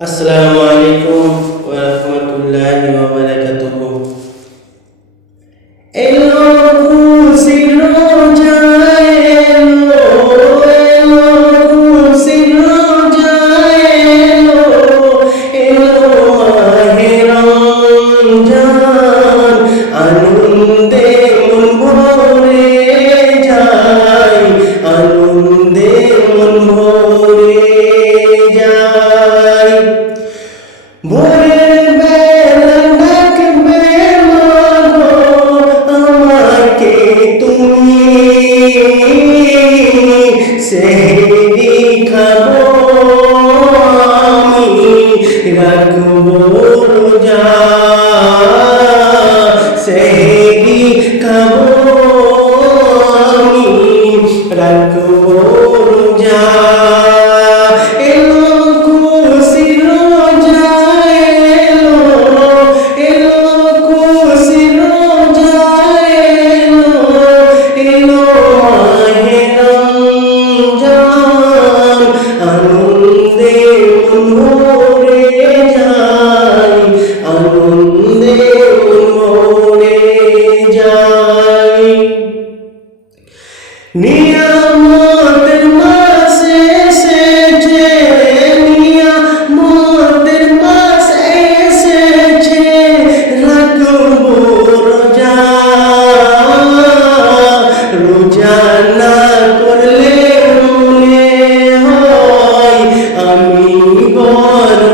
আসসালামু আলাইকুম ওয়া রাহমাতুল্লাহি ওয়া বারাকাতুহু। এলো খুশির রোজা, এলো এলো খুশির রোজা, এলো এলো মাহে রমজান, আনন্দে মন ভরে যায়, আনন্দে মন ভরে যায়। ভোরের বেলা ডাকবে মাগো আমাকে তুমি, সেহরি খাবো আমি, রাখবো রোজা, সেহরি খাবো আমি, রাখবো রোজা। আনন্দে মন ভরে যায়, আনন্দে মন ভরে যায়। নিয়ামতের মাস এসেছে, নিয়ামতের মাস এসেছে, রাখবো রোজা, রোজা না করলে মনে হয় আমি বড়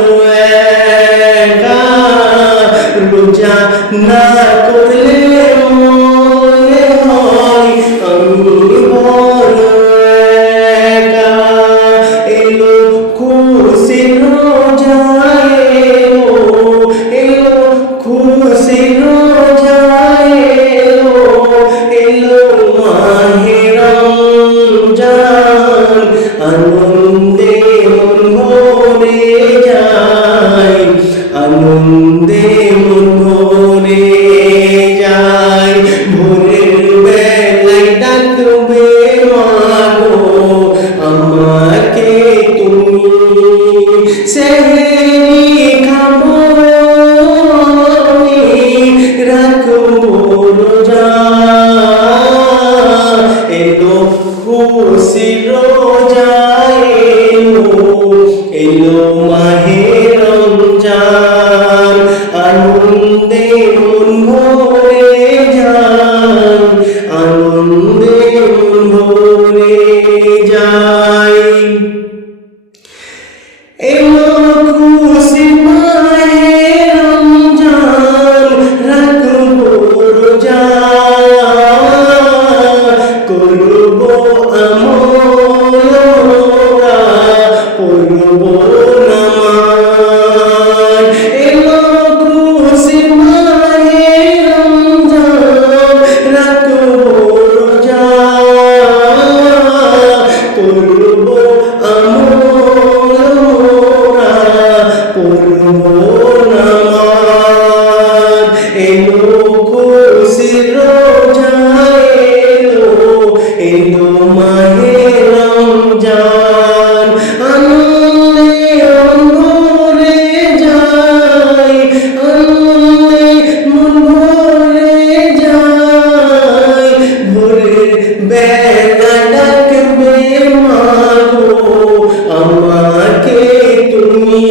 একা, রোজা না করলে মনে হয় আমি বড় একা। এলো খুশির রোজা, এলো এলো খুশির রোজা, এলো এলো মাহে রমজান, আনন্দে মন ভরে যায়, আনন্দে মন ভরে যায়। ভোরের বেলায় ডাকবে মাগো আমাকে তুমি, সেহরি খাবো আমি, রাখবো রোজা। এলো খুশির রোজা, এলো এলো মাহে রমজান, আনন্দে মন ভরে যায়, আনন্দে মন ভরে যায়। এলো খুশি মাহে রমজান, রাখবো রোজা, করবো আমল ওরা, পড়বো নামাজ। এলো খুশি মাহে রমজান, রাখবো রোজা, করবো আমল ওরা, পড়বো নামাজ। এলো খুশির রোজা, এলো এলো মাহে রমজান, আনন্দে মন ভরে যায়, আনন্দে মন ভরে যায়। ভোরের বেলা ডাকবে মাগো আমাকে তুমি,